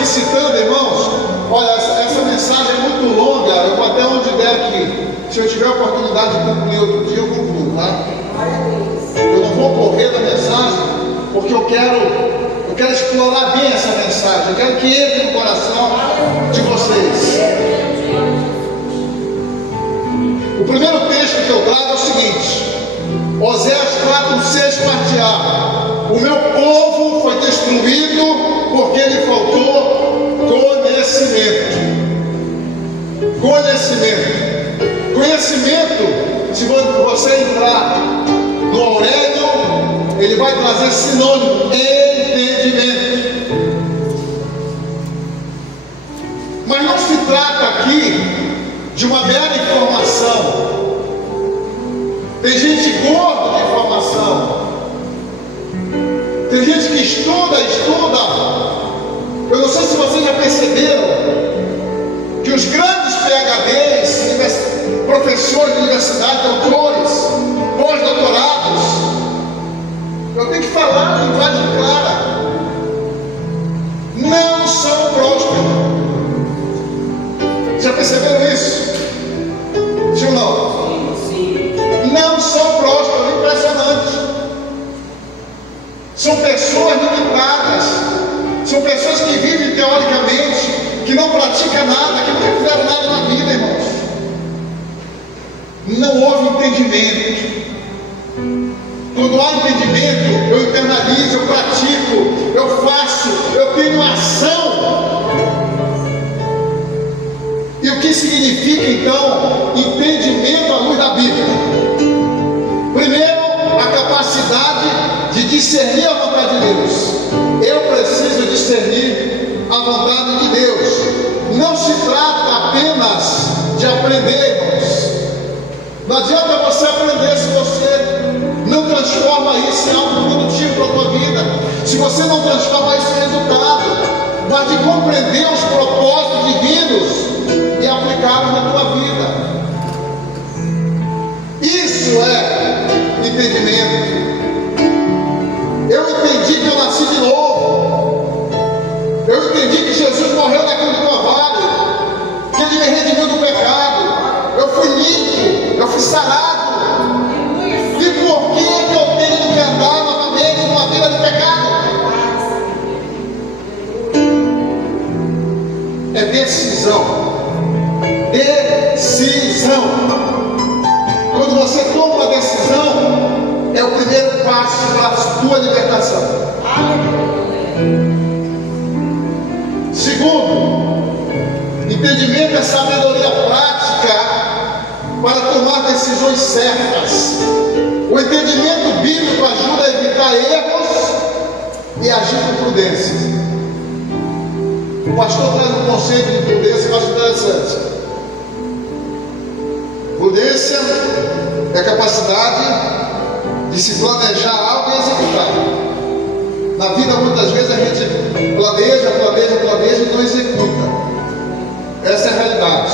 aqui citando, irmãos. Olha, essa mensagem é muito longa. Eu vou até onde der aqui. Se eu tiver a oportunidade de concluir outro dia, eu concluo, tá? Eu não vou correr da mensagem, porque eu quero explorar bem essa mensagem. Eu quero que entre no coração de vocês. O primeiro texto que eu trago é o seguinte: Oséias 4:6, parte A. O meu povo foi destruído porque lhe faltou conhecimento. Conhecimento, se você entrar no Aurélio, ele vai trazer sinônimo: entendimento. Mas não se trata aqui de uma mera informação. Tem gente gorda de informação. Tem gente que estuda. Eu não sei se vocês já perceberam que os grandes PhDs, professores de universidade, doutores, pós-doutorados, eu tenho que falar em linguagem clara, não são prósperos. Já perceberam isso? Sim ou não? Não são prósperos, impressionante. São pessoas limitadas, são pessoas que vivem teoricamente, que não praticam nada, que não fizeram nada na vida, irmãos. Não houve entendimento. Quando há entendimento, eu internalizo, eu pratico, eu faço, eu tenho ação. E o que significa então entendimento à luz da Bíblia? Primeiro, a capacidade de discernir a vontade de Deus. Eu preciso discernir a vontade de Deus. Não se trata apenas de aprender, irmãos. Não adianta você aprender se você não transforma isso em algo produtivo para a tua vida, se você não transforma isso em resultado, mas de compreender os propósitos divinos e aplicá-los na tua vida. Isso é entendimento. Eu entendi que eu nasci de novo. Eu entendi que Jesus morreu na cruz do Calvário, que Ele me redimiu do pecado. Eu fui limpo, eu fui sarado. E por que eu tenho que andar novamente numa vida de pecado? É decisão. Decisão. Quando você toma uma decisão, é o primeiro passo para a tua libertação. Segundo, entendimento é sabedoria prática para tomar decisões certas. O entendimento bíblico ajuda a evitar erros e agir com prudência. O pastor traz um conceito de prudência que eu acho interessante. Prudência é a capacidade de se planejar algo e executar. Na vida, muitas vezes, a gente planeja e não executa. Essa é a realidade.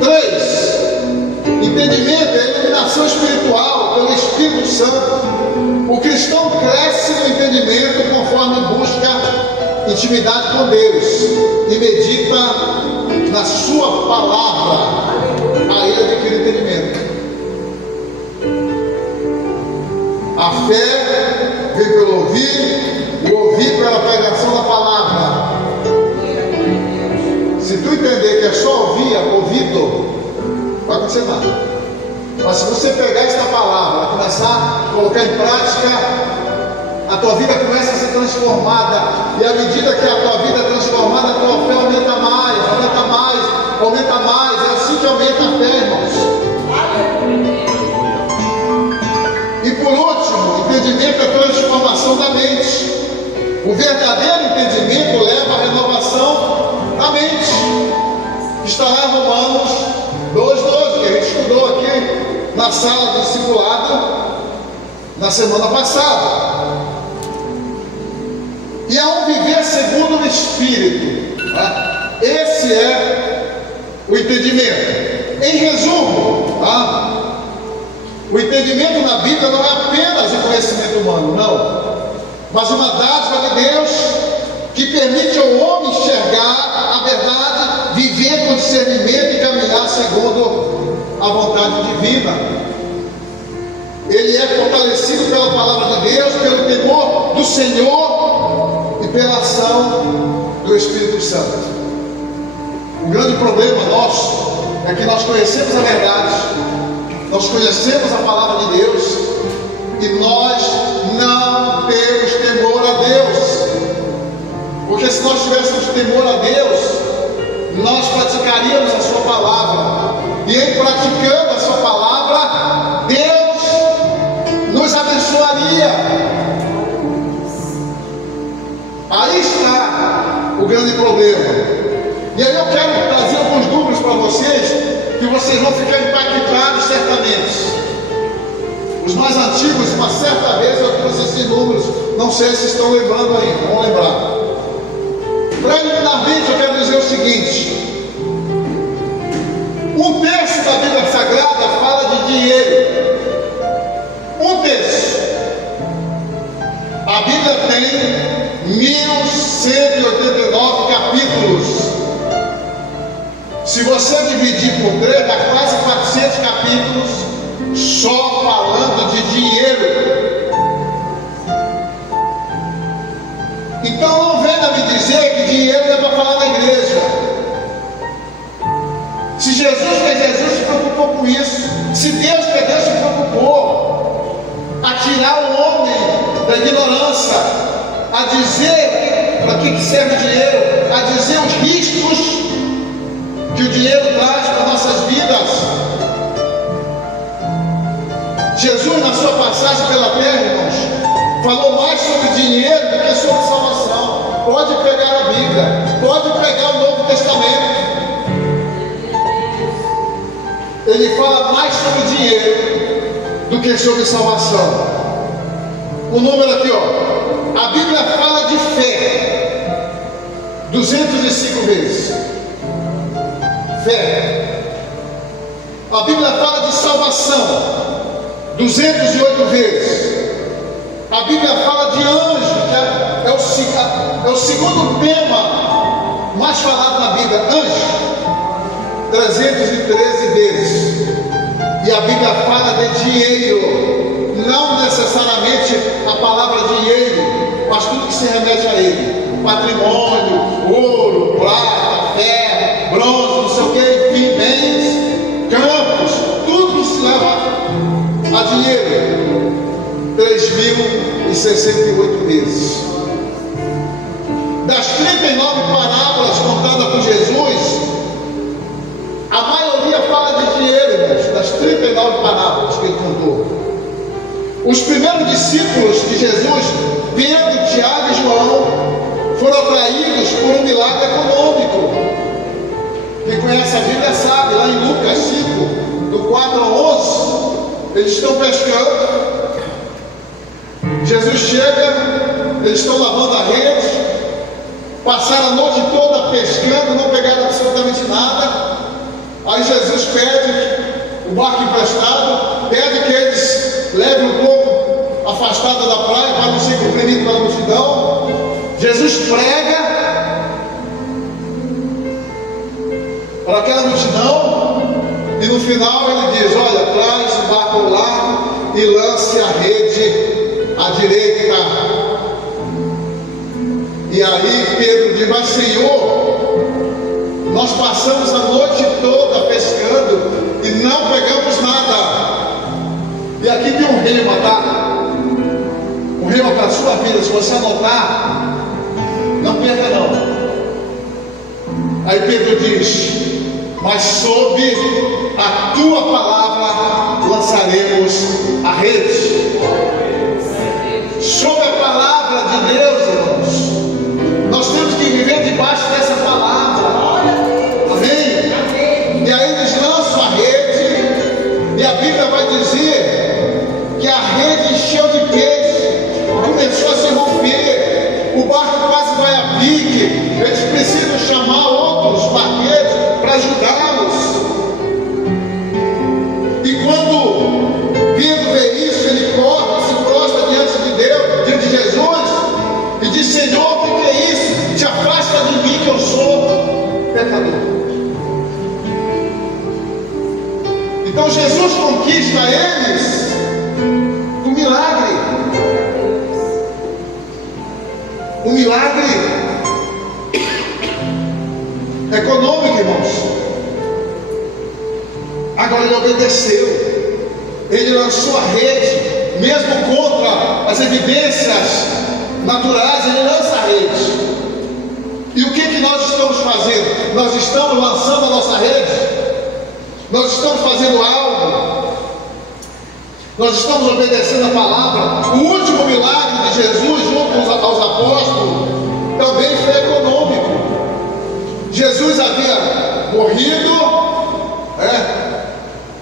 3. Entendimento é a iluminação espiritual pelo Espírito Santo. O cristão cresce no entendimento conforme busca intimidade com Deus e medita na sua palavra. Aí adquire entendimento. A fé vem pelo ouvir, o ouvir pela pregação da palavra. Se tu entender que é só ouvir, ouvido, não vai acontecer nada. Mas se você pegar esta palavra, começar a colocar em prática, a tua vida começa a ser transformada. E à medida que a tua vida é transformada, a tua fé aumenta mais. É assim que aumenta a fé, irmãos. E por último, entendimento é transformação da mente. O verdadeiro entendimento leva à renovação da mente. Está lá em Romanos 2:12, que a gente estudou aqui na sala de discipulado na semana passada. E é um viver segundo o Espírito. Tá? Esse é o entendimento. Em resumo, tá? O entendimento na Bíblia não é apenas o conhecimento humano, não, mas uma dádiva de Deus que permite ao homem enxergar a verdade, viver com discernimento e caminhar segundo a vontade divina. Ele é fortalecido pela palavra de Deus, pelo temor do Senhor e pela ação do Espírito Santo. O grande problema nosso é que nós conhecemos a verdade, nós conhecemos a palavra de Deus e nós não temos temor a Deus. Porque se nós tivéssemos temor a Deus, nós praticaríamos a sua palavra, e em praticando a sua palavra, Deus nos abençoaria. Aí está o grande problema. E aí eu quero trazer alguns números para vocês, que vocês vão ficar impactados certamente. Os mais antigos, uma certa vez eu trouxe esses números, não sei se estão lembrando ainda, vão lembrar. Preliminarmente eu quero dizer o seguinte: um terço da Bíblia Sagrada fala de dinheiro. Um terço. A Bíblia tem 1189 capítulos. Se você dividir por 3, dá quase 400 capítulos só falando de dinheiro. Então não venha me dizer que dinheiro é para falar na igreja. Se Jesus se preocupou com isso. Se Deus se preocupou a tirar o homem da ignorância, a dizer para que serve o dinheiro, a dizer os riscos que o dinheiro traz para nossas vidas. Jesus, na sua passagem pela terra, irmãos, falou mais sobre dinheiro do que sobre salvação. Pode pegar a Bíblia, pode pegar o Novo Testamento. Ele fala mais sobre dinheiro do que sobre salvação. O número aqui, ó. A Bíblia fala de fé 205 vezes. Fé. A Bíblia fala de salvação 208 vezes. A Bíblia fala de anjo, que é o segundo tema mais falado na Bíblia. Anjo, 313 vezes. E a Bíblia fala de dinheiro, não necessariamente a palavra dinheiro, mas tudo que se remete a ele: patrimônio, ouro, prata, ferro, bronze, não sei o que, enfim, bens, campos, tudo que se leva a dinheiro. 3.068 vezes. Das 39 parábolas contadas por Jesus, a maioria fala de dinheiro, irmãos, das 39 parábolas que ele contou. Os primeiros discípulos de Jesus, Pedro, Tiago e João, foram atraídos por um milagre econômico. Quem conhece a Bíblia sabe, lá em Lucas 5, do 4 ao 11, eles estão pescando. Jesus chega, eles estão lavando a rede, passaram a noite toda pescando, não pegaram absolutamente nada. Aí Jesus pede o barco emprestado, pede que eles levem um pouco afastado da praia para não ser comprimido pela multidão. Jesus prega para aquela multidão e no final ele diz: olha, traz o barco ao largo e lance a rede à direita. E aí Pedro diz: mas Senhor, nós passamos a noite toda pescando e não pegamos nada. E aqui tem um rema, tá? Um rema para a sua vida, se você anotar, não perca não. Aí Pedro diz: mas sob a tua palavra lançaremos a rede. Sob a palavra de Deus, irmãos, nós temos que viver debaixo dessa palavra. Amém? E aí eles lançam a rede, e a Bíblia vai dizer que a rede encheu de peixe, começou a se romper, o barco quase vai a pique. Eles precisam chamar outros barqueiros para ajudá-los. E quando Pedro vê isso, ele corre, se prostra diante de Deus, diante de Jesus, e diz: Senhor, o que é isso? que eu sou pecador. Então Jesus conquista eles com milagre. Um milagre econômico, irmãos. Agora ele obedeceu. Ele lançou a rede, mesmo contra as evidências naturais, ele lança a rede. E o que nós estamos fazendo? Nós estamos lançando a nossa rede? Nós estamos fazendo algo? Nós estamos obedecendo a palavra? O último milagre de Jesus junto aos apóstolos também foi econômico. Jesus havia morrido,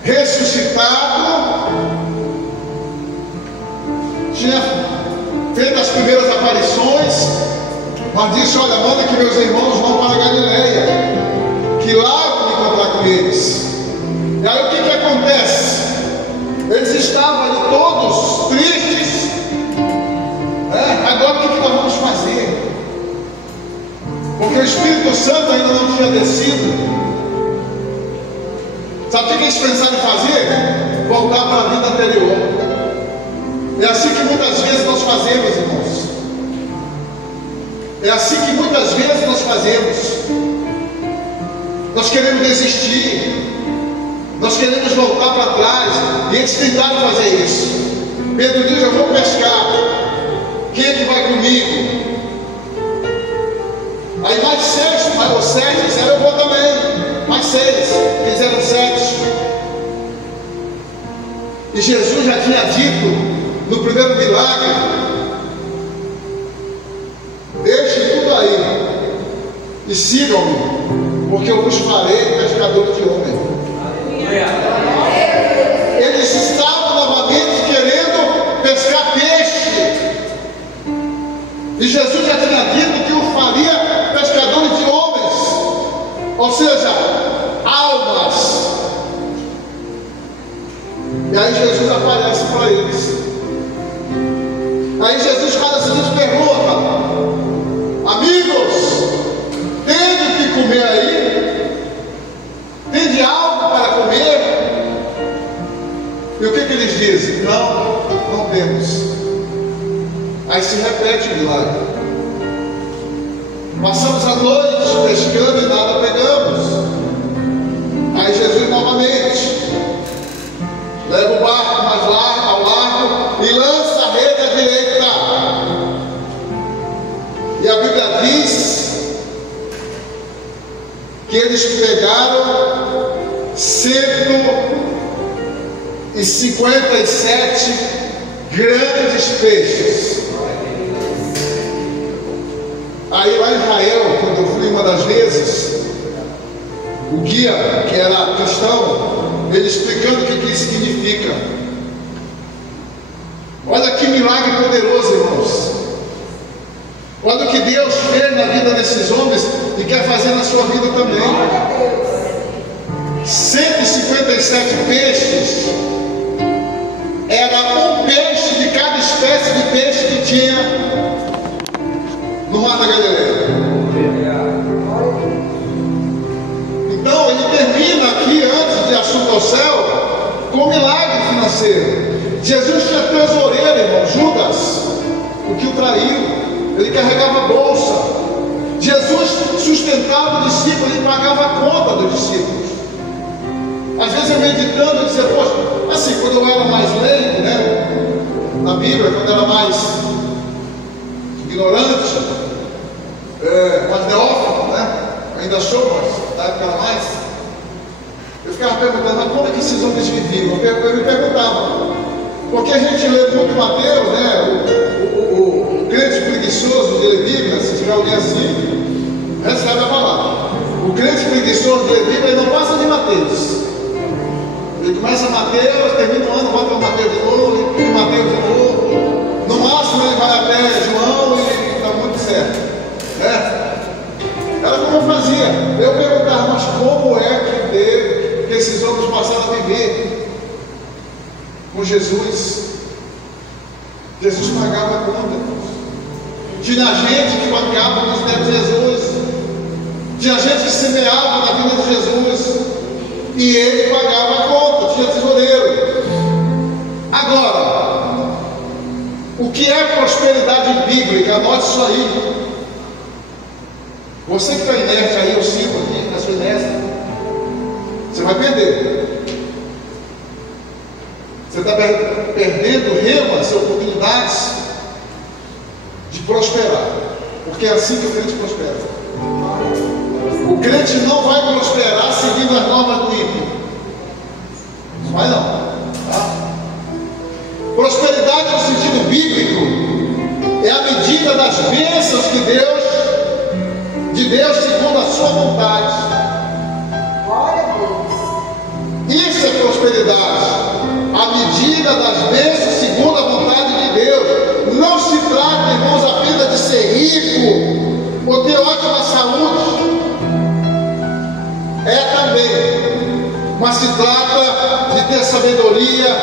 ressuscitado, tinha feito as primeiras aparições, mas disse: olha, manda que meus irmãos vão para a Galileia, que lá eu vou me encontrar com eles. E aí o que acontece? Eles estavam ali todos tristes. Agora o que nós vamos fazer? Porque o Espírito Santo ainda não tinha descido. Sabe o que eles pensaram em fazer? Voltar para a vida anterior. É assim que muitas vezes nós fazemos, irmãos. É assim que muitas vezes nós fazemos. Nós queremos desistir. Nós queremos voltar para trás. E eles tentaram fazer isso. Pedro diz: eu vou pescar. Quem é que vai comigo? Aí mais 7 disseram: eu vou também. Mais 6, fizeram 7. E Jesus já tinha dito no primeiro milagre: deixe tudo aí e sigam-me, porque eu vos farei pescadores de homem. Eles estavam novamente querendo pescar peixe, e Jesus já tinha dito que o faria pescadores de homens, ou seja, almas. E aí Jesus aparece para eles. Aí Jesus faz a seguinte pergunta: amigos, tem o que comer aí? Tem de algo para comer? E o que eles dizem? Não temos. Aí se repete o milagre. Passamos a noite pescando e nada pegamos. Aí Jesus novamente leva o barco mais largo, ao largo, e lança a rede à direita. E a Bíblia diz que eles pegaram 157 grandes peixes. Aí lá em Israel, quando eu fui uma das vezes, o guia, que era cristão, ele explicando o que isso significa. Olha que milagre poderoso, irmãos. Olha o que Deus fez na vida desses homens e quer fazer na sua vida também. 157 peixes. Era um peixe de cada espécie de peixe que tinha no mar da Galileia. Então ele termina aqui, antes de assunto ao céu, com um milagre financeiro. Jesus tinha tesoureiro, irmão, Judas, o que o traiu. Ele carregava a bolsa. Jesus sustentava o discípulo e pagava a conta dos discípulos. Às vezes eu meditando, eu dizia: poxa, assim, quando eu era mais leigo, na Bíblia, quando eu era mais ignorante, mais neófito, ainda sou, mas na época era mais, eu ficava perguntando: mas como é que esses homens viviam? Eu me perguntava, porque a gente lê muito Mateus, o crente preguiçoso de ler Bíblia, se tiver alguém assim, recebe a palavra. O crente preguiçoso de ler Bíblia, ele não passa de Mateus. Ele começa Mateus, termina o ano, vai para Mateus de novo, e Mateus de novo. No máximo ele vai até João e está muito certo. Era como eu fazia. Eu perguntava: mas como é que esses homens passaram a viver com Jesus? Jesus pagava a conta. Tinha gente que bancava nos pés de Jesus. Tinha gente que semeava na vida de Jesus e ele pagava a conta, tinha tesoureiro. Agora, o que é prosperidade bíblica? Anote isso aí. Você que está inerte aí, eu sinto aqui na sua inércia, você vai perder. Você está perdendo remas e oportunidades de prosperar, porque é assim que o crente prospera. O crente não vai prosperar seguindo as normas do ímpio. Não vai não, tá? Prosperidade no sentido bíblico é a medida das bênçãos que de Deus segundo a sua vontade. Glória a Deus. Isso é prosperidade. A medida das bênçãos segundo a vontade de Deus. Não se trata, irmãos, apenas de ser rico ou ter ótima saúde. É também. Mas se trata de ter sabedoria,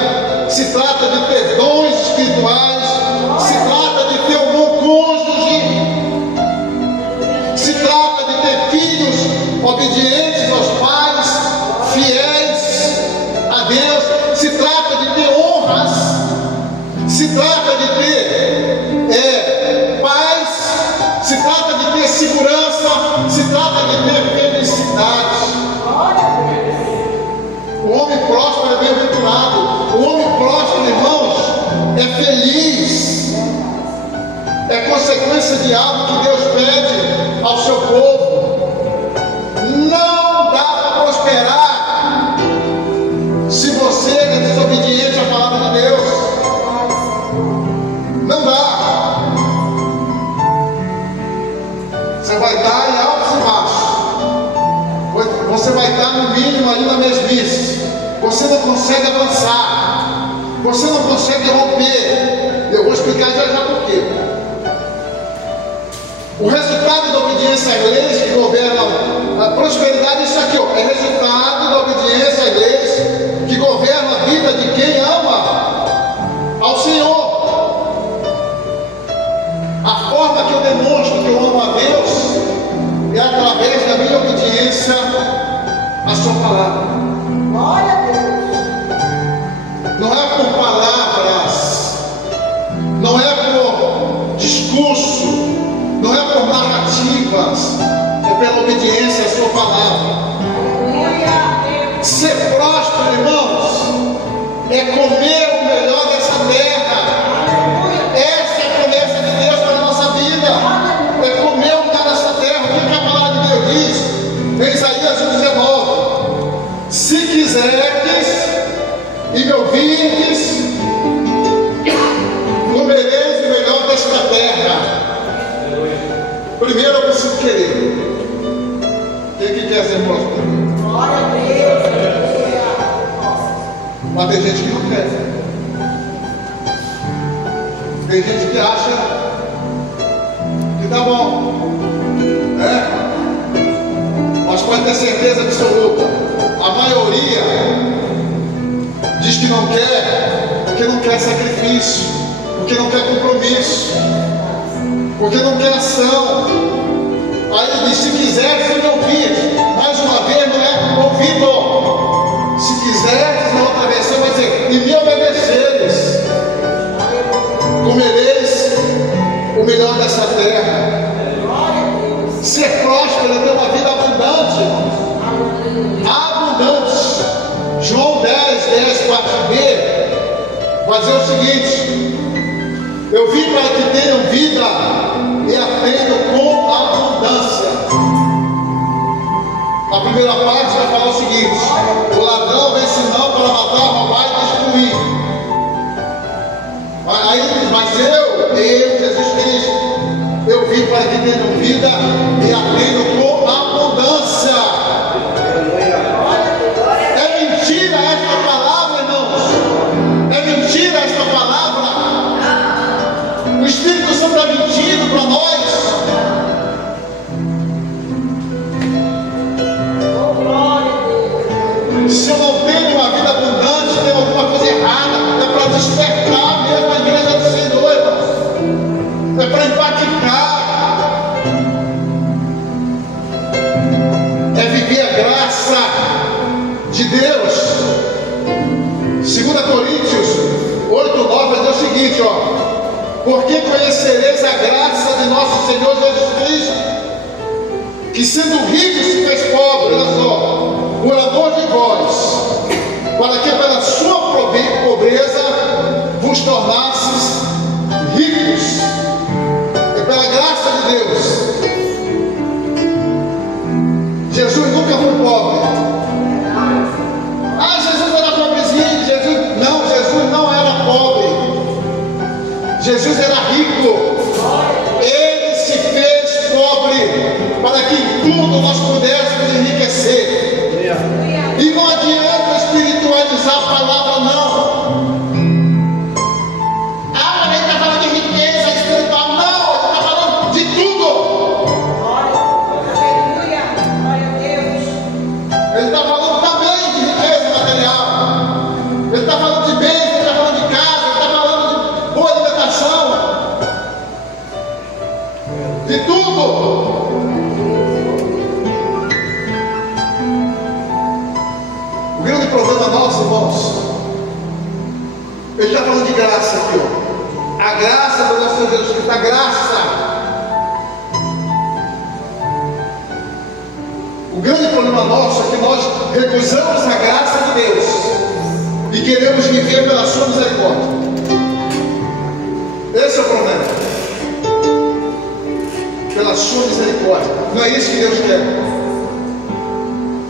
se trata de ter dons espirituais, se trata de ter um bom cônjuge, se trata de ter filhos obedientes aos pais, fiéis a Deus, se trata de ter honras, se trata de ter paz, se trata de ter segurança, se trata de ter felicidade. O homem próspero é bem-aventurado. O homem próspero, irmãos, é feliz. É consequência de algo que Deus pede ao seu povo. Não dá para prosperar se você é desobediente à palavra de Deus. Não dá. Você vai estar em altos e baixos. Você vai estar no mínimo ali na mesmice. Você não consegue avançar. Você não consegue romper. Eu vou explicar já por quê. O resultado da obediência às leis que governam a prosperidade é isso aqui, ó. É resultado da obediência às leis que governam a vida de quem ama ao Senhor. A forma que eu demonstro que eu amo a Deus é através da minha obediência à sua palavra. Glória a Deus. Não é por palavras, não é por discurso, não é por narrativas, é pela obediência à sua palavra. Ser próspero, irmãos, é comer o melhor dessa terra. Essa é a promessa de Deus para a nossa vida. É comer o melhor dessa terra. O que a palavra de Deus diz? Em Isaías 19: se quiserdes e me ouvirdes, comereis o melhor desta terra. Primeiro eu preciso querer. Quem que quer ser próspero? Glória a Deus. Mas tem gente que não quer. Tem gente que acha que tá bom, né? Mas pode ter certeza absoluta, a maioria diz que não quer, porque não quer sacrifício, porque não quer compromisso, porque não quer ação. Aí ele diz: se quiser, se me ouvir. Mais uma vez, não é ouvido. Se quiser, na outra versão vai dizer: e me obedeceres, comereis o melhor dessa terra. Ser próspero é ter uma vida abundante, abundante. João 10, 4b vai dizer o seguinte: eu vim para que tenham vida e a tenham com abundância. A primeira parte vai falar o seguinte: o ladrão vem senão para matar, roubar e destruir. Aí ele diz: mas eu, Jesus Cristo, eu vim para que tenham vida e a tenham com abundância. É mentira esta palavra, irmãos. É mentira esta palavra. O Espírito Santo está mentindo para nós. Se eu não tenho uma vida abundante, tem alguma coisa errada. É para despertar mesmo a igreja do Senhor, irmãos. É para impactar. de Deus. 2 Coríntios 8:9 vai dizer o seguinte, porque conhecereis a graça de nosso Senhor Jesus Cristo, que sendo rico se fez pobre, olha só, por amor de vós, para que pela sua pobreza vos tornasses ricos. É pela graça de Deus. Jesus nunca foi pobre. Jesus era pobrezinho. Jesus não era pobre. Jesus era rico. Ele se fez pobre para que em tudo nós pudéssemos enriquecer. E não adianta espiritualizar a palavra, não. Mas ele está falando de riqueza espiritual. Não, ele está falando de tudo. Ele está falando também de riqueza material. Ele está falando de bens, ele está falando de casa, ele está falando de boa alimentação. De tudo. O grande problema nosso, irmãos, ele está falando de graça aqui, a graça do nosso Senhor Jesus Cristo, a graça. O grande problema nosso é que nós recusamos a graça de Deus e queremos viver pela sua misericórdia. Esse é o problema. Pela sua misericórdia. Não é isso que Deus quer.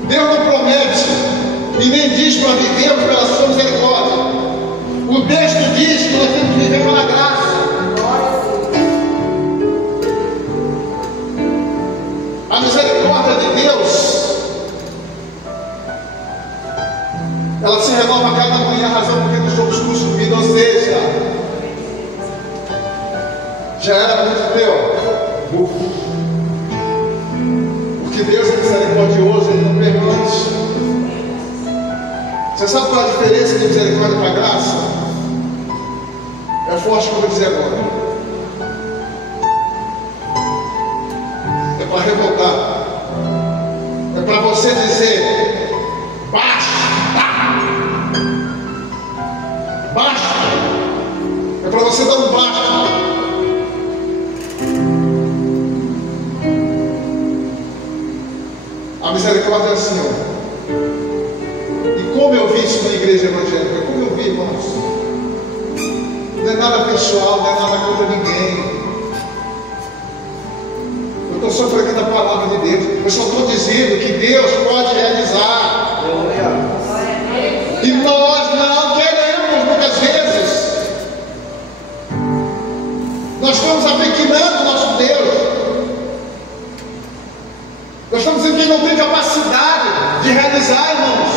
Deus não promete e nem diz para vivermos pela sua misericórdia. O texto diz que nós temos que viver pela graça. A misericórdia de Deus, ela se renova a cada manhã, a razão porque nós somos consumidos, ou seja, já era muito teu. Porque Deus é misericordioso, Ele não permite. Você sabe qual é a diferença de misericórdia para graça? É forte como eu vou dizer agora. É para revoltar. É para você dizer: basta! Basta! É para você dar um basta. A misericórdia é assim, E como eu vi isso na igreja evangélica? Como eu vi, irmãos? Não é nada pessoal, não é nada contra ninguém. Eu estou só pregando a palavra de Deus. Eu só estou dizendo que Deus pode realizar. E nós não queremos, muitas vezes. Nós estamos apequenando o nosso Deus. Nós estamos dizendo que Ele não tem capacidade de realizar, irmãos.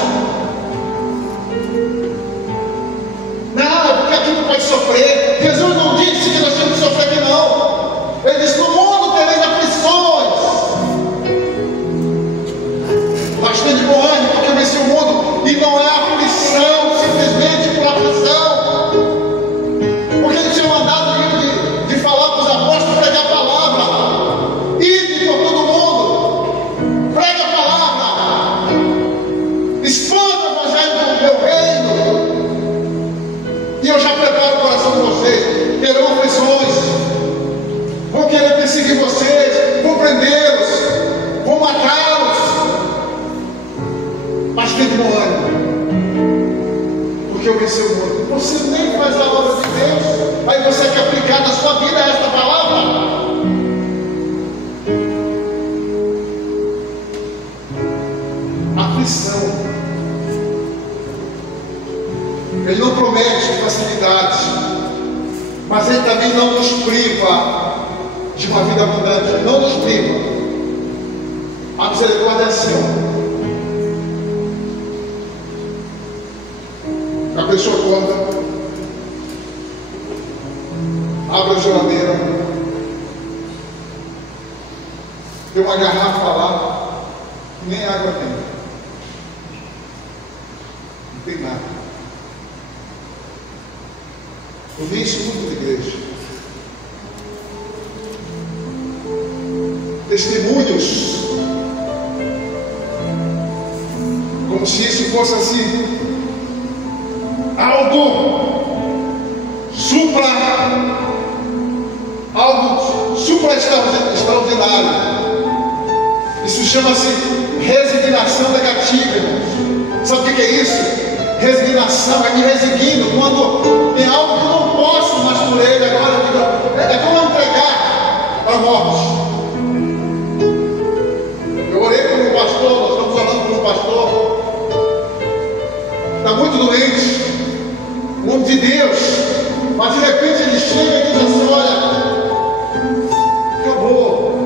Não, porque aqui não pode sofrer. Jesus não disse que nós temos que sofrer aqui, não. Ele disse: no mundo tereis aflições. Mas tem de bom ânimo, porque eu venci o mundo. E não é aflição, simplesmente por aflição. Porque Ele tinha mandado de falar para os apóstolos, pregar a palavra. Ide por todo mundo. Pregue a palavra. Expanda o evangelho do meu reino. E eu já preparo o coração de vocês. Terão aflições. Vão querer perseguir vocês. Vão prendê-los. Vão matá-los. Mas tem de bom ânimo. Porque eu venci o mundo. Você nem faz a obra de Deus. Aí você quer aplicar na sua vida esta palavra. Aflição. Ele não promete facilidade, mas Ele também não nos priva de uma vida abundante. Ele não nos priva. A misericórdia é assim, A pessoa acorda, abre a geladeira, tem uma garrafa lá, nem água tem. Não tem nada. Eu vi isso muito na igreja. Testemunhos, como como se isso fosse assim, algo supra extraordinário. Isso chama-se resignação negativa, irmãos. Sabe o que é isso? Resignação, é me resigno quando tem algo que eu não posso mais por ele. Agora é como eu entregar a morte. Eu orei com um pastor, nós estamos orando com um pastor, está muito doente, um homem de Deus, mas de repente ele chega e diz assim: olha, acabou,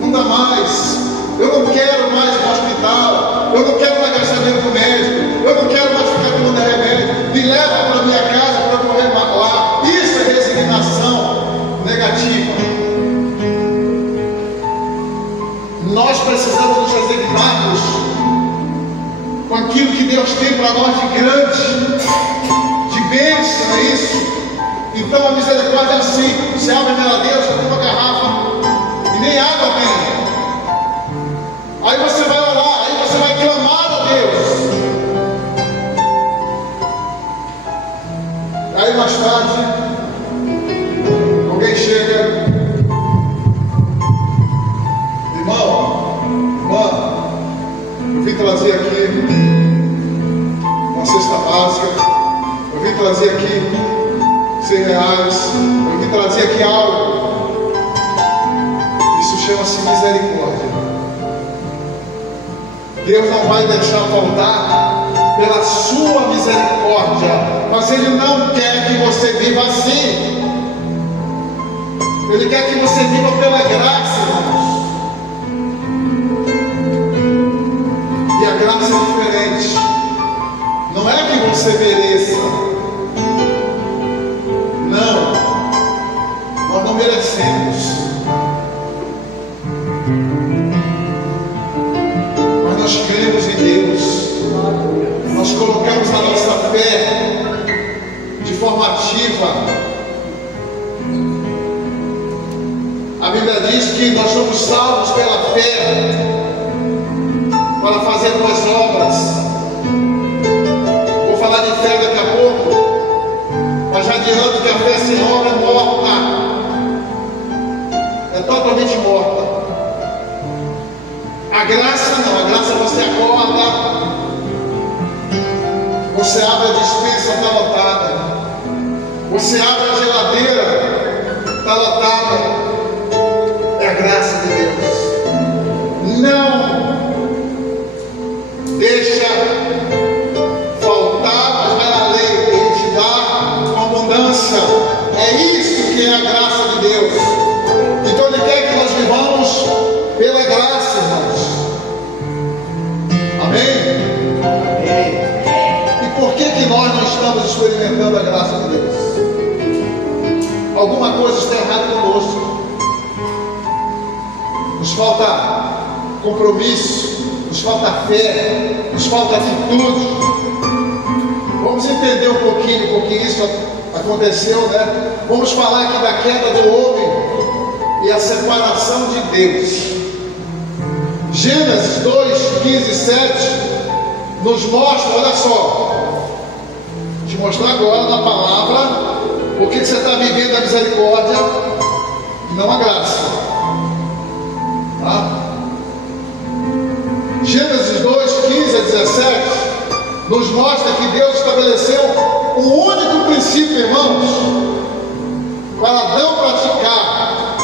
não dá mais, eu não quero mais ir para o hospital, eu não quero mais gastar dinheiro com o médico, eu não quero mais ficar tomando remédio, me leva para minha casa para eu morrer lá. Isso é resignação negativa. Nós precisamos nos resignarmos com aquilo que Deus tem para nós de grande, de bênção, é isso? Então a misericórdia é assim: você abre a geladeira, só tem uma garrafa e nem água tem. Aí você vai orar, aí você vai clamar a Deus. Aí mais tarde, alguém chega: irmão, eu vim trazer aqui uma cesta básica, eu vim trazer aqui R$100, eu vim trazer aqui algo. Isso chama-se misericórdia. Deus não vai deixar faltar pela sua misericórdia, mas Ele não quer que você viva assim. Ele quer que você viva pela graça, irmãos. E a graça é diferente. Não é que você mereça. Não. Nós não merecemos. Mas nós cremos em Deus. Nós colocamos a nossa fé de forma ativa. A Bíblia diz que nós somos salvos pela fé para fazer boas obras. Vou falar de fé daqui a pouco, mas já adianto que a fé sem obra é morta, é totalmente morta. A graça não, a graça você acorda, você abre a despensa, está lotada, você abre a geladeira, está lotada. É a graça de Deus. Não deixa faltar, mas vai além. Ele te dá com abundância. É isso que é a graça de Deus. Então Ele quer que nós vivamos pela graça, irmãos. Amém? E por que nós não estamos experimentando a graça de Deus? Alguma coisa está errada conosco. Nos falta compromisso, nos falta fé, nos falta atitude. Vamos entender um pouquinho porque isso aconteceu, né? Vamos falar aqui da queda do homem e a separação de Deus. Gênesis 2, 15 e 7 nos mostra, olha só, vou te mostrar agora na palavra porque você está vivendo a misericórdia e não a graça. Gênesis 2, 15 a 17 nos mostra que Deus estabeleceu um único princípio, irmãos, para Adão praticar.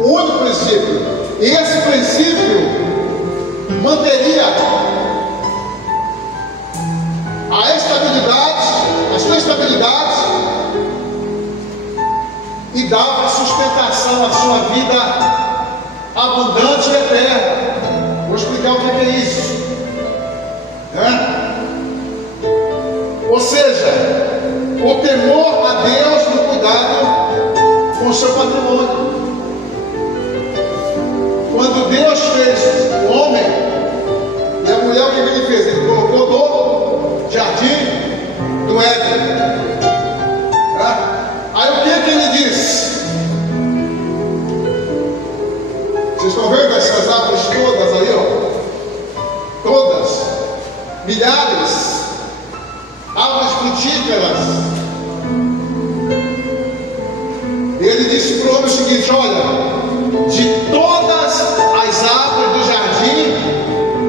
Um único princípio. E esse princípio manteria a estabilidade, a sua estabilidade, e dava sustentação à sua vida abundante e eterna. Vou explicar o que é isso, né? Ou seja, o temor a Deus no cuidado com o seu patrimônio. Quando Deus fez o homem e a mulher, o que ele fez? Ele colocou no jardim do Éden, né? Aí o que ele disse? Vocês estão vendo essas árvores todas aí, ó? milhares, árvores frutíferas. E ele disse para o homem o seguinte: olha, de todas as árvores do jardim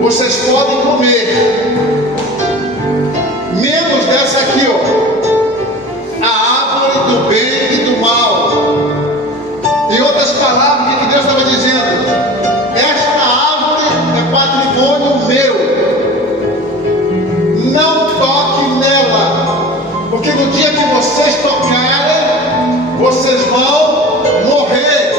vocês podem comer, menos dessa aqui, ó, a árvore do bem e do mal. Em outras palavras, o que Deus estava dizendo? Esta árvore é patrimônio meu, não toque nela, porque no dia que vocês tocarem, vocês vão morrer.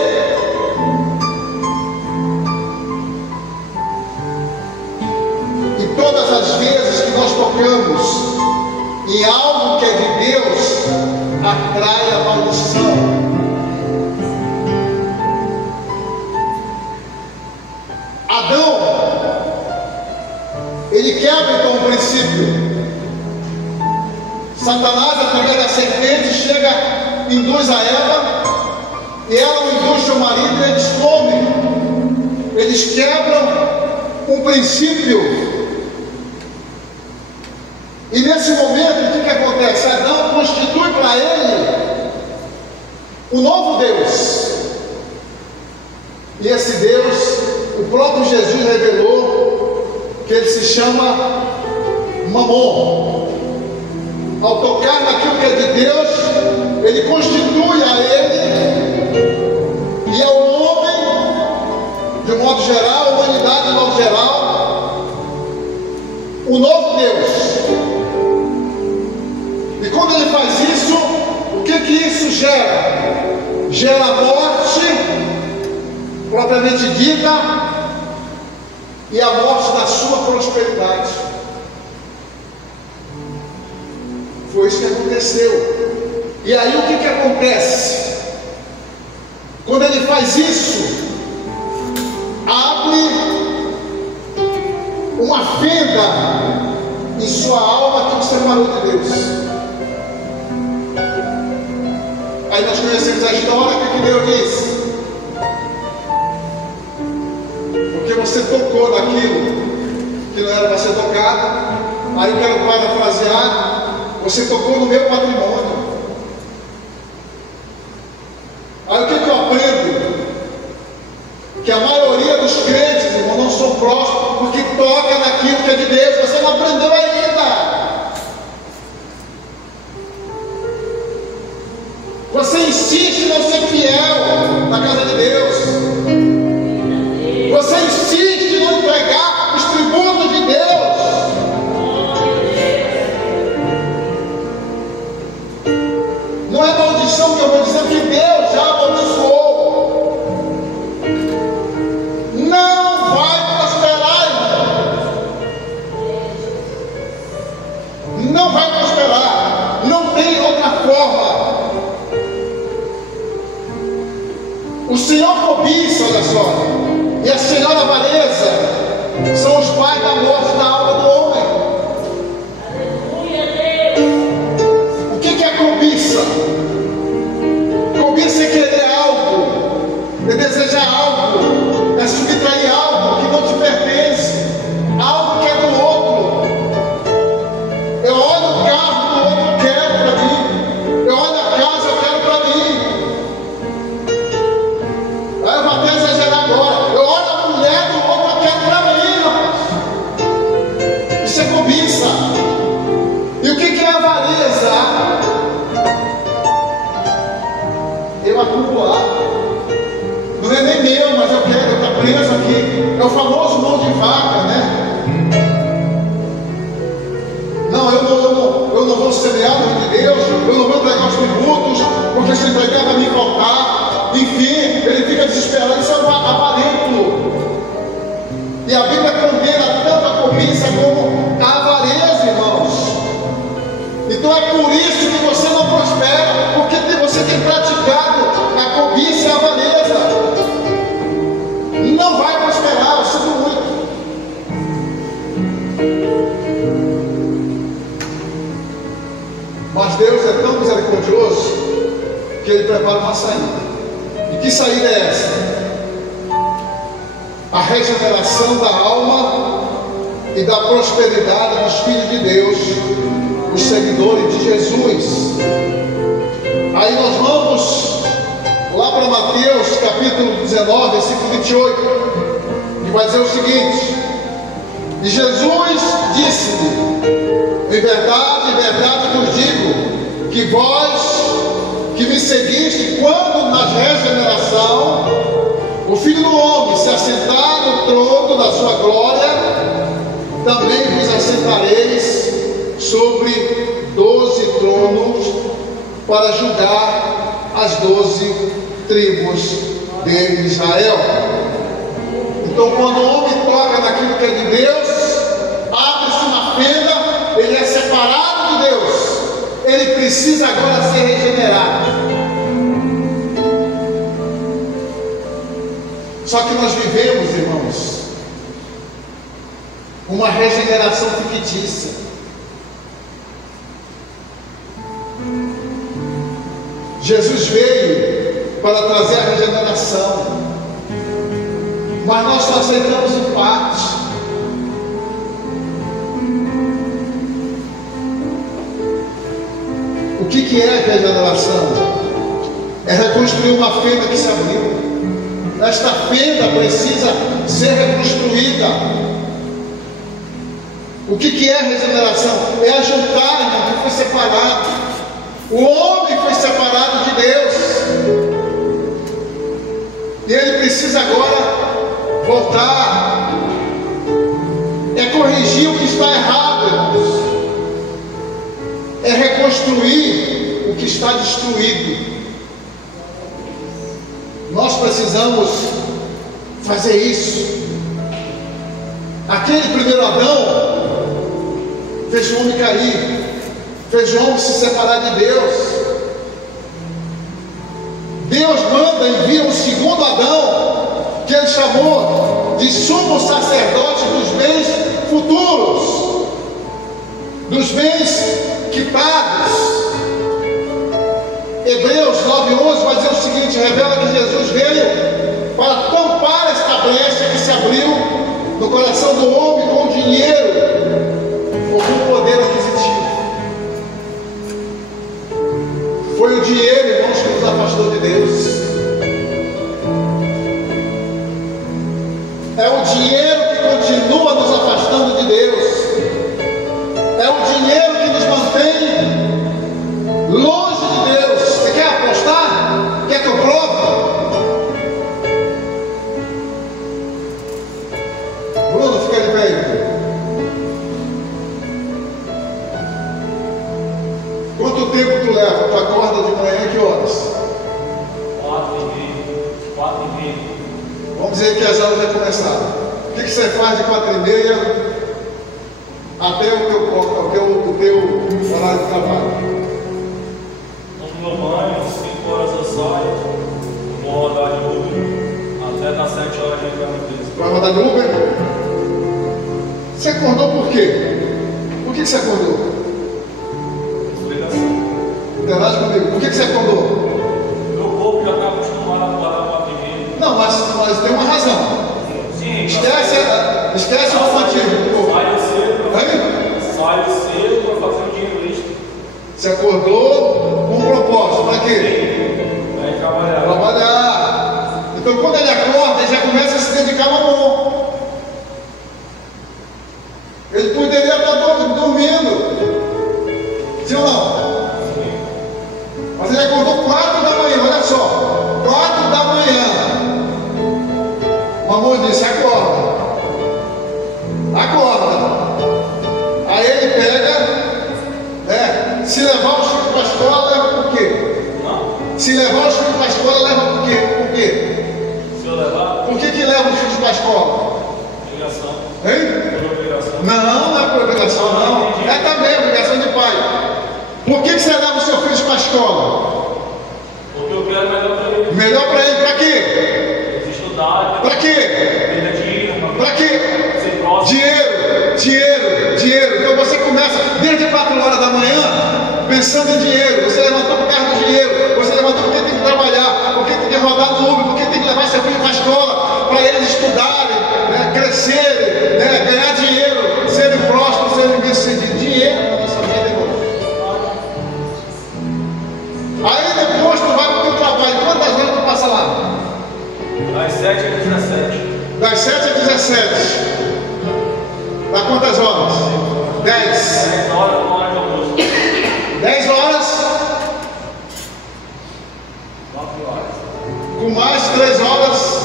E todas as vezes que nós tocamos em algo que é de Deus, atrai a maldição. Adão, ele quebra então o princípio. Satanás, através da serpente, chega, induz a Eva, e ela induz seu marido, e eles comem. Eles quebram um princípio. E nesse momento, o que acontece? Adão constitui para ele um novo Deus. E esse Deus, o próprio Jesus revelou que ele se chama Mamon. Ao tocar naquilo que é de Deus, ele constitui a ele e ao homem, de um modo geral, a humanidade de modo geral, um novo Deus. E quando ele faz isso, o que isso gera? Gera morte propriamente dita e a morte da sua prosperidade. Foi isso que aconteceu. E aí o que acontece? Quando ele faz isso, abre uma fenda em sua alma que o separou de Deus. Aí nós conhecemos a história, o que Deus disse? Porque você tocou naquilo que não era para ser tocado. Aí eu quero parafrasear: você tocou no meu patrimônio. Aí o que eu aprendo? Que a maioria dos crentes, irmão, não são prósperos porque toca naquilo que é de Deus. Você não aprendeu ainda. Você insiste em não ser fiel na casa de Deus. Você insiste em não entregar os tributos de Deus. Não é maldição que eu vou dizer, que Deus já amaldiçoou. Não vai prosperar, irmão. Não vai prosperar. Não tem outra forma. O Senhor cobiça, olha só, e a senhora avareza são os pais da morte da alma do homem. O que é cobiça? Cobiça é querer algo, é desejar algo, é subtrair algo que não te pertence, algo que é do outro. Eu olho o carro do outro, quero para mim. Eu olho a casa, eu quero para mim. Aí eu vou até exagerar agora. Eu olho a mulher do outro, eu quero para mim, rapaz. Isso é cobiça. E o que é avareza? Eu acumular. Não é nem meu, mas eu quero, está preso aqui. É o famoso mão de vaca, né? Não, eu não vou semear no reino de Deus, eu não vou entregar os tributos, porque se entregar vai me faltar. Enfim, ele fica desesperado. Isso é um avarento. E a Bíblia condena tanto a cobiça como a avareza, irmãos. Então é por isso que você não prospera, porque você tem praticado a cobiça e a avareza. Não vai prosperar, eu sinto muito. Mas Deus é tão misericordioso que Ele prepara uma saída. E que saída é essa? A regeneração da alma e da prosperidade dos filhos de Deus, os seguidores de Jesus. Aí nós vamos lá para Mateus capítulo 19, versículo 28, que vai dizer o seguinte: e Jesus disse-lhe: em verdade vos digo, que vós que me seguiste, quando na regeneração o Filho do Homem se assentar no trono da sua glória, também vos assentareis sobre 12 tronos para julgar as 12 tribos de Israel. Então, quando o homem toca naquilo que é de Deus, abre-se uma fenda, ele é separado de Deus, ele precisa agora ser regenerado. Só que nós vivemos, irmãos, uma regeneração fictícia. Jesus veio para trazer a regeneração, mas nós só aceitamos em parte. O que é a regeneração? É reconstruir uma fenda que se abriu. Esta fenda precisa ser reconstruída. O que é regeneração? É ajuntar, irmão, que foi separado. O homem foi separado de Deus, e ele precisa agora voltar. É corrigir o que está errado, irmãos. É reconstruir o que está destruído. Nós precisamos fazer isso. Aquele primeiro Adão fez o homem cair, fez o homem se separar de Deus. Deus manda, envia um segundo Adão, que ele chamou de sumo sacerdote dos bens futuros, dos bens quitados. Hebreus 9:11 vai dizer o seguinte: revela que Jesus veio para tampar esta brecha que se abriu no coração do homem com o dinheiro ou com o poder aquisitivo. Foi o dinheiro, irmãos, que nos afastou de Deus. É o dinheiro que continua nos afastando de Deus. É o dinheiro que nos mantém longe de Deus. Você quer apostar? Quer que eu prove? Bruno, fica de pé aí. Quanto tempo tu leva? Tu acorda de manhã, que horas? 4h30. Vamos dizer que as aulas já começaram. O que você faz de 4h30 até o teu horário de trabalho? Tomo meu banho, 5 horas eu saio, vou rodar de Uber, até das 7 horas de entrar na empresa. Vai rodar de Uber? Você acordou por quê? Por que você acordou? Explicação. Interage comigo. Por que você acordou? Meu corpo já está acostumado a acordar 4h30. Não, mas tem uma razão. Sim, Esquece o motivo. Saio cedo para fazer um dinheiro extra. Você acordou com um propósito. Para quê? Vai trabalhar. Trabalhar. Então quando ele acorda, ele já começa a se dedicar ao amor. Ele poderia estar dormindo. Sim ou não? Sim. Mas ele acordou 4 da manhã, olha só. 4 da manhã. O amor disse: acorda. Acorda. Aí ele pega, se levar os filhos para a escola, leva por quê? Não. Se levar os filhos para a escola, leva por quê? Por quê? Se eu levar, Por que leva os filhos para a escola? obrigação. Hein? Por obrigação. Não é por obrigação, não. É também obrigação de pai. Por que você leva os seus filhos para a escola? Porque eu quero melhor para ele. Melhor para ele, para quê? Eles estudarem. Para quê? Perder dinheiro. Para quê? Ser próximo. Dinheiro. Então você começa desde 4 horas da manhã pensando em dinheiro. Você levantou por causa do dinheiro. Você levantou porque tem que trabalhar, porque tem que rodar no Uber, porque tem que levar seu filho para a escola, para eles estudarem, crescerem, ganhar dinheiro. Das 7 às 17. Das 7 às 17. Dá quantas horas? 10. 10 horas com hora de almoço. 10 horas. 9 horas. Com mais 3 horas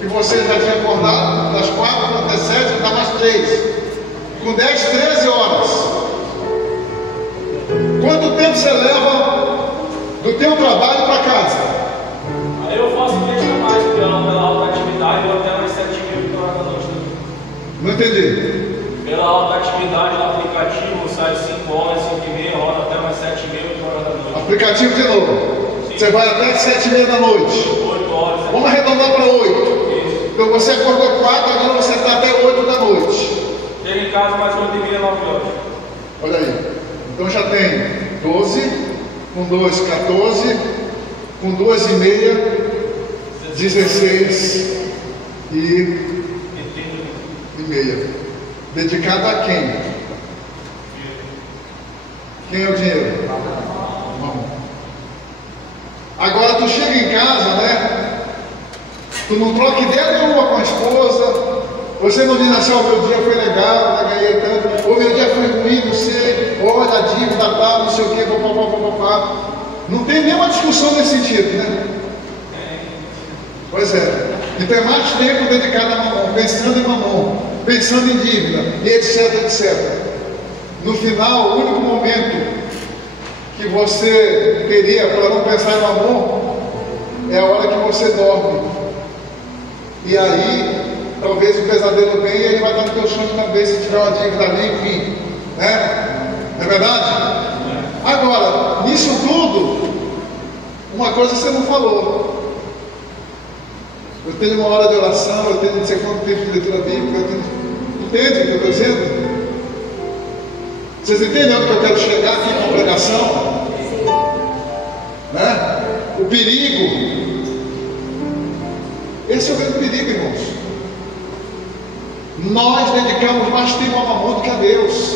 que você já tinha acordado, das 4 até 7, dá mais 3. Com 10, 13 horas. Quanto tempo você leva do teu trabalho para casa? Aí eu faço questão mais, pela alta atividade, eu até umas 7h30 horas da noite. Não entendi. Pela alta atividade do aplicativo, eu saio 5 horas, 5h30, roda até umas 7h30, 8 horas da noite. Aplicativo de novo. Sim. Você vai até 7h30 da noite. 8 horas. Vamos arredondar para 8. Isso. Então você acordou 4, agora você está até 8 da noite. Chego em casa mais 8h30, 9 horas. Olha aí. Então já tem 12, com 2, 14, com 2h30, 16 e meia. Dedicado a quem? Quem é o dinheiro? Não. Agora tu chega em casa, né? Tu não troca ideia nenhuma com a esposa. Você não diz assim, ó, meu dia foi legal, né, ganhei tanto. Ou meu dia foi ruim, não sei. Olha a dívida, tal, não sei o quê, papapá. Não tem nenhuma discussão nesse sentido, né? Pois é. Então é mais tempo dedicado a mamão, pensando em mamão, pensando em dívida, e etc, etc. No final, o único momento que você teria para não pensar em mamão é a hora que você dorme. E aí, talvez o pesadelo venha e ele vai estar no teu chão de cabeça se tiver uma dívida ali, enfim. Né? Não é verdade? Agora, nisso tudo, uma coisa você não falou. Eu tenho uma hora de oração, eu tenho não sei quanto tempo de leitura bíblica, eu tenho... Entende o que eu estou dizendo? Vocês entendem onde que eu quero chegar aqui com a pregação? Né? O perigo. Esse é o grande perigo, irmãos. Nós dedicamos mais tempo a Mamon do que a Deus.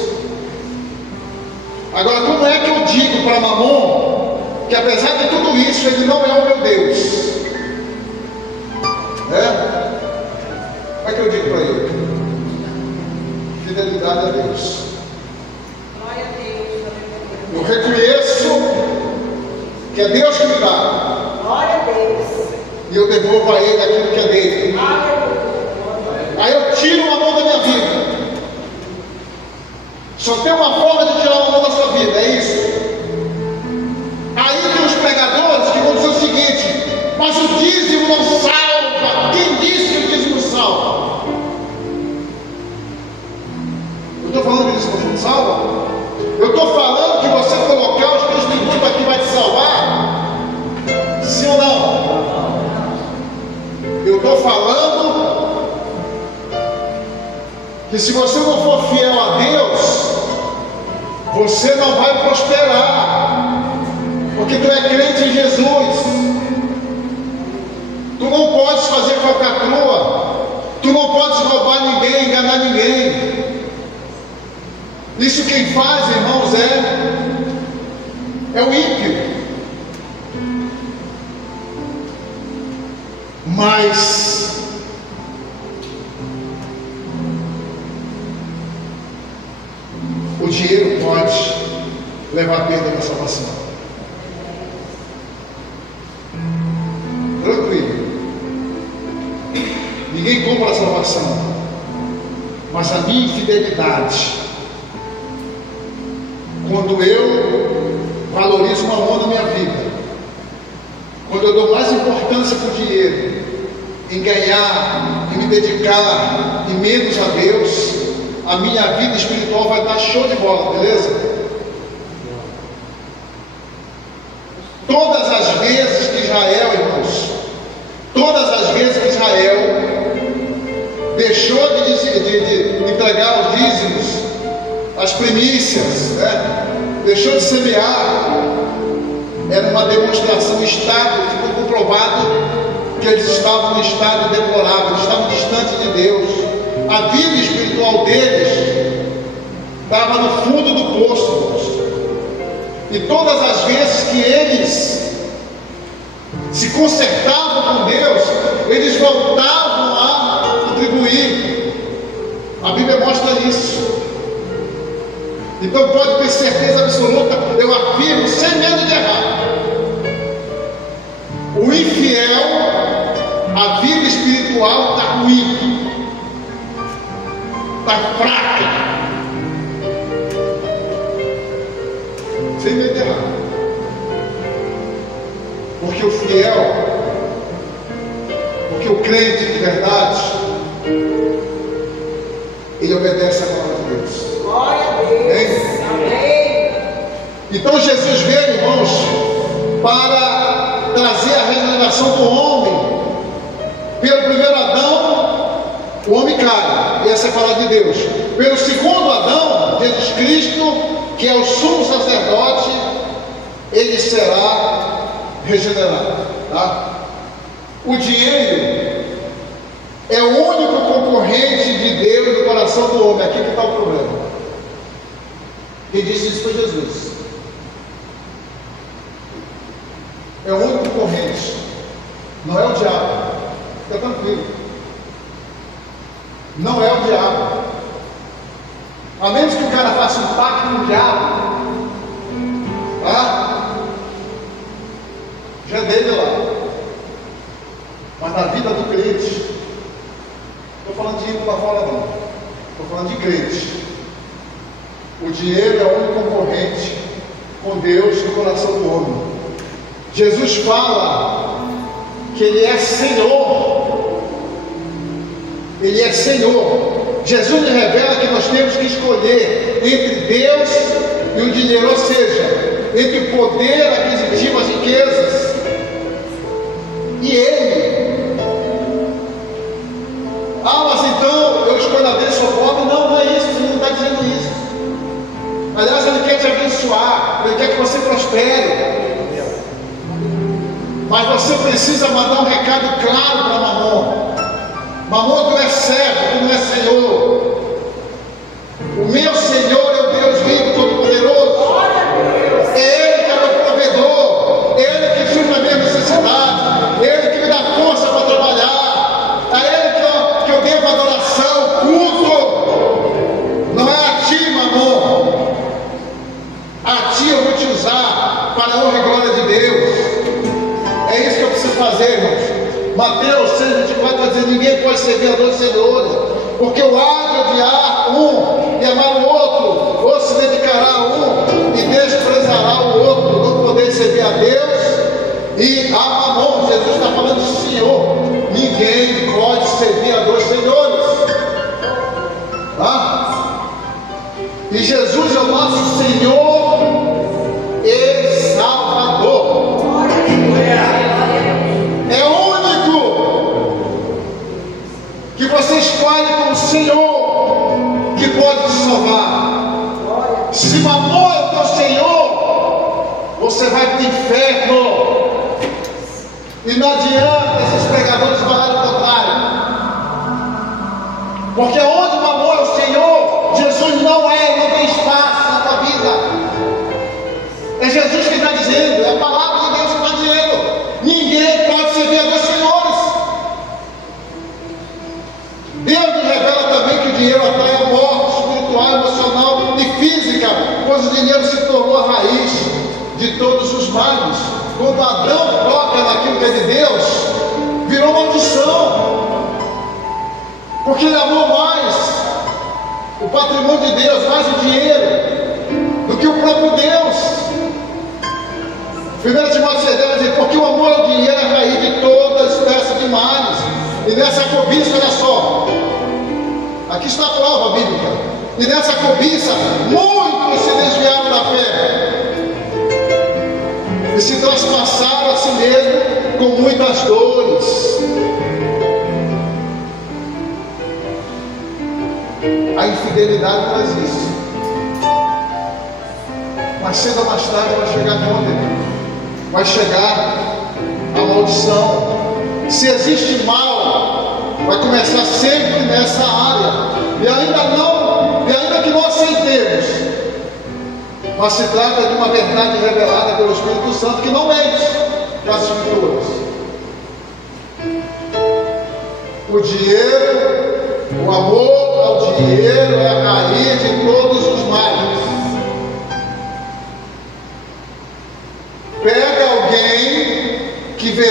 Agora, como é que eu digo para Mamon que apesar de tudo isso, ele não é o meu Deus? Como é que eu digo para ele? Fidelidade a Deus. Glória a Deus. Eu reconheço que é Deus que me dá. Glória a Deus. E eu devolvo a ele aquilo que é dele. Aí eu tiro uma mão da minha vida. Só tem uma forma de tirar uma mão da sua vida, é isso. Aí tem os pregadores que vão dizer o seguinte: mas o dízimo não salva. Quem disse que o dízimo salva? Eu estou falando que o dízimo não salva? Eu estou falando que você colocar os teus tributos aqui vai te salvar? Sim ou não? Eu estou falando que se você não for fiel a Deus, você não vai prosperar, porque tu é crente em Jesus. Tu não podes fazer falcatrua, tu não podes roubar ninguém, enganar ninguém. Isso quem faz, irmãos, é o ímpio. Mas o dinheiro pode levar a perda da salvação. Tranquilo. Ninguém compra a salvação, mas a minha infidelidade, quando eu valorizo uma mão na minha vida, quando eu dou mais importância para o dinheiro, em ganhar, em me dedicar, e menos a Deus, a minha vida espiritual vai estar show de bola, beleza? Todas as vezes que Israel, irmãos, todas as vezes que Israel deixou de entregar os dízimos, as primícias, né? Deixou de semear, era uma demonstração estável, ficou comprovado que eles estavam em estado deplorável, eles estavam distantes de Deus. A vida espiritual deles estava no fundo do poço, irmãos. E todas as vezes que eles se consertavam com Deus, eles certeza absoluta, eu afirmo sem medo de errar. O infiel, a vida espiritual está ruim, está fraca, sem medo de errar. Porque o fiel, porque o crente de verdade, ele obedece a palavra de Deus. Glória a Deus. Amém. Então Jesus veio, irmãos, para trazer a regeneração do homem. Pelo primeiro Adão, o homem cai, e essa é a palavra de Deus. Pelo segundo Adão, Jesus Cristo, que é o sumo sacerdote, ele será regenerado. Tá? O dinheiro é o único concorrente de Deus no coração do homem. Aqui que está o problema. Quem disse isso foi Jesus. É o único concorrente, não é o diabo. Fica tranquilo, não é o diabo. A menos que o cara faça um pacto com o diabo, tá? Já é dele lá. Mas na vida do crente, estou falando de ir para fora não, estou falando de crente. O dinheiro é o único concorrente com Deus no coração do homem. Jesus fala que Ele é Senhor. Ele é Senhor. Jesus nos revela que nós temos que escolher entre Deus e o dinheiro, ou seja, entre o poder aquisitivo, as riquezas, e Ele. Ah, mas então eu escolho a Deus, sou pobre. Não, não é isso, Ele não está dizendo isso. Aliás, Ele quer te abençoar, Ele quer que você prospere. Mas você precisa mandar um recado claro para Mamon. Mamon, tu é servo, tu não é Senhor. O meu Senhor é o Deus vivo, todo-poderoso. É Ele que é meu provedor. Ele que supre a minha necessidade. Ele que me dá força para trabalhar. É Ele que eu devo adoração, culto. Não é a ti, Mamon. A ti eu vou te usar para a honra e glória de Deus. É isso que eu preciso fazer, irmãos. Mateus 6,24 vai dizer: ninguém pode servir a dois senhores, porque o há de odiar um e amar o outro, ou se dedicará a um e desprezará o outro. Não podeis servir a Deus e a Mamon. Jesus está falando de Senhor. Ninguém pode servir a dois senhores. Tá? E Jesus é o nosso Senhor e Salvador. É o único que você escolhe como Senhor que pode te salvar. Se Mamon é o teu Senhor, você vai para o inferno. E não adianta esses pregadores falarem o contrário. Porque onde Mamon é o Senhor, Jesus não tem espaço na tua vida. É Jesus que está dizendo, é a palavra de Deus que está dizendo. Ninguém pode servir a dois senhores. Deus nos revela também que o dinheiro atrai a morte espiritual, emocional e física, pois o dinheiro se tornou a raiz de todos os males. Quando Adão toca naquilo que é de Deus, virou maldição, porque ele amou mais o patrimônio de Deus, mais o dinheiro, do que o próprio Deus. 1 Timóteo 6 vai dizer: porque o amor ao dinheiro é a raiz de toda espécie de males. E nessa cobiça, olha só, aqui está a prova bíblica. E nessa cobiça, muitos se desviaram da fé e se traspassaram a si mesmo com muitas dores. A infidelidade traz isso. Mas cedo ou mais tarde vai chegar a conta. Vai chegar a maldição. Se existe mal, vai começar sempre nessa área. E ainda que não aceitemos, mas se trata de uma verdade revelada pelo Espírito Santo que não mente das Escrituras. O dinheiro, o amor ao dinheiro é a raiz de todos os males.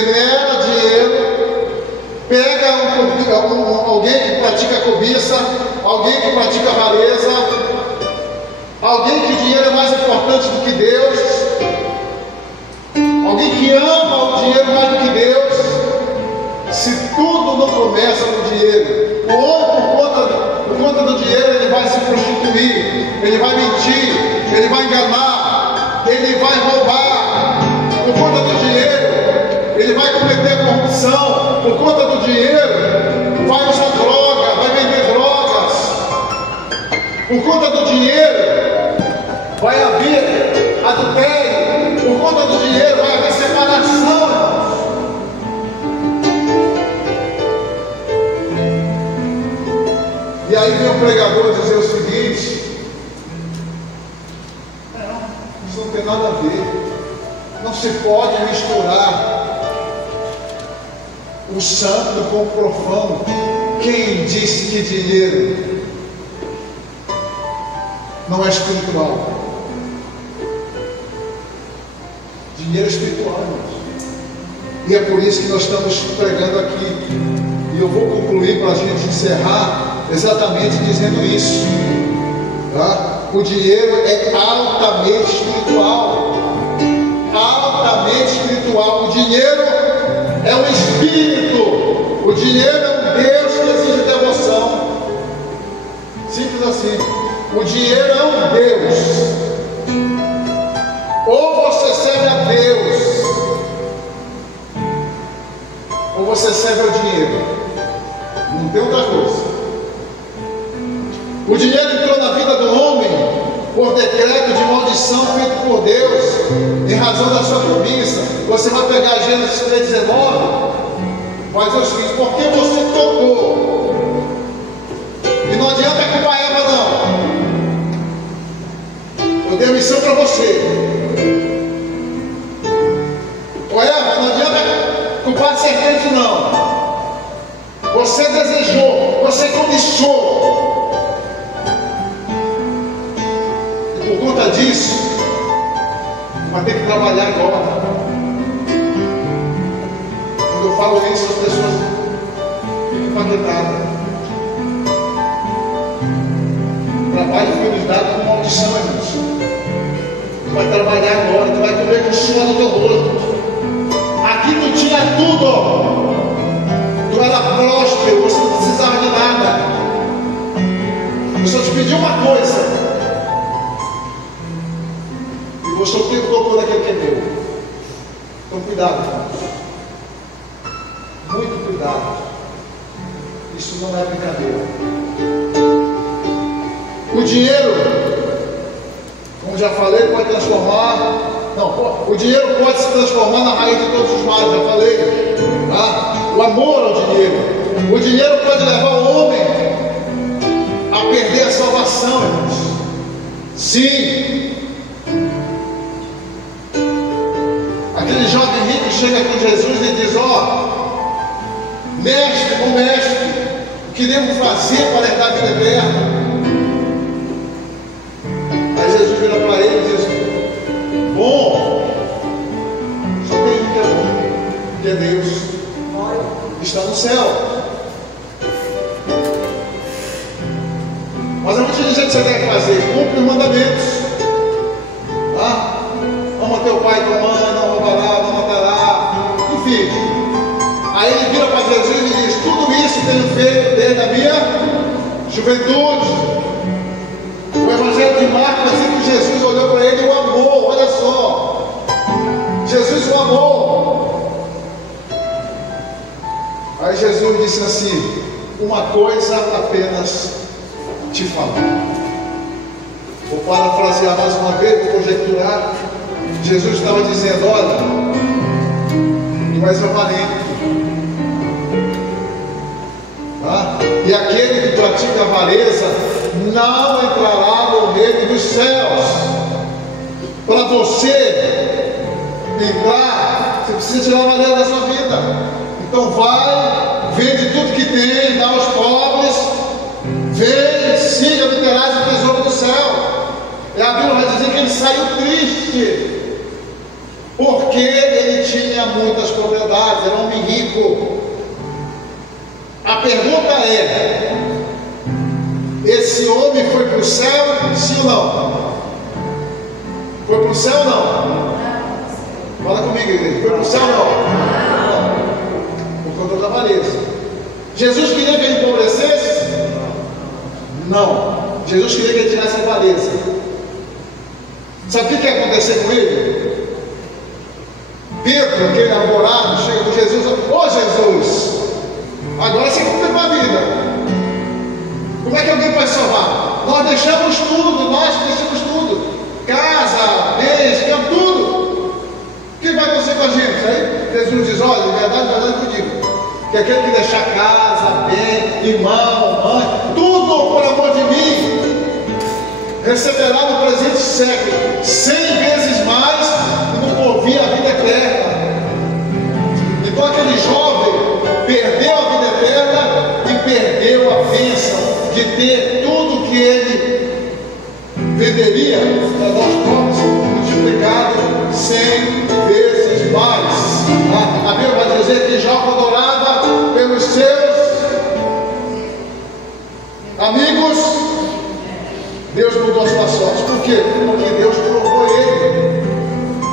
venera dinheiro, pega alguém que pratica cobiça, alguém que pratica avareza, alguém que o dinheiro é mais importante do que Deus, alguém que ama o dinheiro mais do que Deus. Se tudo não começa no dinheiro, o homem por conta do dinheiro ele vai se prostituir, ele vai mentir, ele vai enganar, ele vai roubar. Por conta do dinheiro ele vai cometer corrupção. Por conta do dinheiro vai usar droga, vai vender drogas. Por conta do dinheiro vai haver adultério. Por conta do dinheiro vai haver separação, irmãos. E aí vem o pregador dizer o seguinte: isso não tem nada a ver. Não se pode misturar o santo com o profano. Quem disse que dinheiro não é espiritual? Dinheiro é espiritual, irmãos. E é por isso que nós estamos pregando aqui. E eu vou concluir para a gente encerrar exatamente dizendo isso, tá? O dinheiro é altamente espiritual. Altamente espiritual. O dinheiro é um espírito. O dinheiro é um Deus que exige devoção. Simples assim. O dinheiro é um Deus. Ou você serve a Deus, ou você serve ao dinheiro. Não tem outra coisa. O dinheiro entrou na vida do homem por decreto de maldição feito por Deus, em razão da sua cobiça. Você vai pegar Gênesis 3,19, vai dizer o seguinte: porque você tocou, e não adianta culpar Eva não. Eu dei a missão para você. Ô Eva, não adianta culpar a serpente não. Você desejou, você cobiçou. Por conta disso, vai ter que trabalhar agora. Quando eu falo isso, as pessoas ficam impactadas. O trabalho foi nos dado com maldição, irmãos. Tu vai trabalhar agora, tu vai comer com suor no teu rosto. Aqui tu tinha tudo, ó. Tu era próspero, você não precisava de nada. Eu só te pedi uma coisa. Você o tempo tocou daquele que é meu. Então cuidado, irmãos. Muito cuidado. Isso não é brincadeira. O dinheiro, como já falei, pode transformar. Não, o dinheiro pode se transformar na raiz de todos os males, já falei. Tá? O amor ao dinheiro. O dinheiro pode levar o homem a perder a salvação, irmãos. Sim. Aquele jovem rico chega com Jesus e diz: ó, mestre, bom mestre, o que devo fazer para herdar a vida eterna? Aí Jesus vira para ele e diz: bom, só tem um que é bom, que é Deus, que está no céu. Mas eu vou te dizer o que você deve fazer: cumpre os mandamentos. Tá? Ama teu pai e tua mãe, não roubará, não matará, enfim. Aí ele vira para Jesus e diz: tudo isso tenho feito desde a minha juventude. O Evangelho de Marcos diz que Jesus olhou para ele e o amou. Olha só, Jesus o amou. Aí Jesus disse assim: uma coisa apenas te falo. Vou parafrasear mais uma vez, vou conjecturar. Jesus estava dizendo: olha, tu és avarento, tá? E aquele que pratica avareza não entrará no reino dos céus. Para você entrar, você precisa tirar a avareza da sua vida. Então vai, vende tudo que tem, dá aos pobres, vem, siga, terás o tesouro do céu. E a Bíblia vai dizer que ele saiu triste, porque ele tinha muitas propriedades. propriedades, era um homem rico. A pergunta é: esse homem foi para o céu, sim ou não? Foi para o céu ou não? Fala comigo, igreja. Foi para o céu ou não? Por conta da avareza. Jesus queria que ele empobrecesse? Não. Jesus queria que ele tirasse a avareza. Sabe o que ia acontecer com ele? Pedro, aquele namorado, chega com Jesus: ô Jesus, agora você complicou a vida. Como é que alguém vai salvar? Nós deixamos tudo, casa, bens, tudo. O que vai acontecer com a gente? Aí Jesus diz: olha, de verdade eu digo, que aquele que deixar casa, bem, irmão, mãe, tudo por amor de mim, receberá no presente século 100 vezes mais e no porvir a vida eterna. Então aquele jovem perdeu a vida eterna e perdeu a bênção de ter tudo que ele venderia para nós próprios, multiplicado 100 vezes mais. A Bíblia vai dizer que Jó, quando orava pelos seus amigos, Deus mudou as suas sortes. Por quê? Porque Deus provou ele.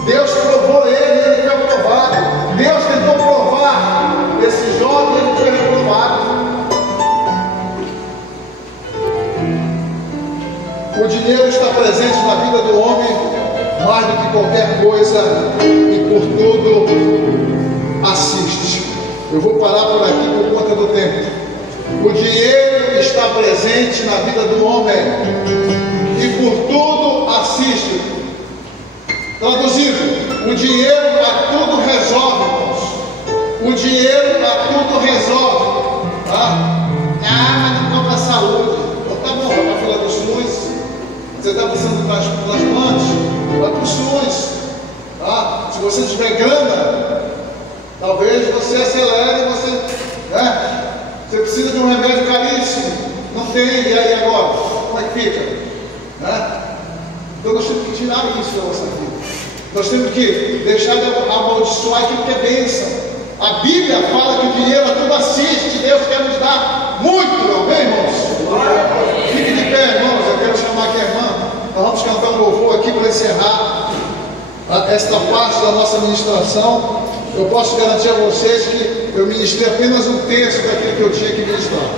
Deus provou ele foi aprovado. Deus tentou provar esse jovem e ele foi reprovado. O dinheiro está presente na vida do homem mais do que qualquer coisa e por tudo assiste. Eu vou parar por aqui por conta do tempo. O dinheiro está presente na vida do homem e por tudo assiste. Traduzindo, o dinheiro a tudo resolve, irmãos. O dinheiro a tudo resolve. Mas não compra saúde. Tá bom, vai para a fila do SUS. Você está precisando de transplante? Vai para o SUS. Se você tiver grana, talvez você acelere, você precisa de um remédio caríssimo. Não tem, e aí agora? Como é que fica? Então nós temos que tirar isso da nossa vida. Nós temos que deixar de amaldiçoar aquilo que é bênção. A Bíblia fala que o dinheiro a tudo assiste. Deus quer nos dar muito, amém, irmãos? Fique de pé, irmãos. Eu quero chamar aqui a irmã. Nós vamos cantar um louvor aqui para encerrar esta parte da nossa ministração. Eu posso garantir a vocês que eu ministrei apenas um terço daquilo que eu tinha que ministrar.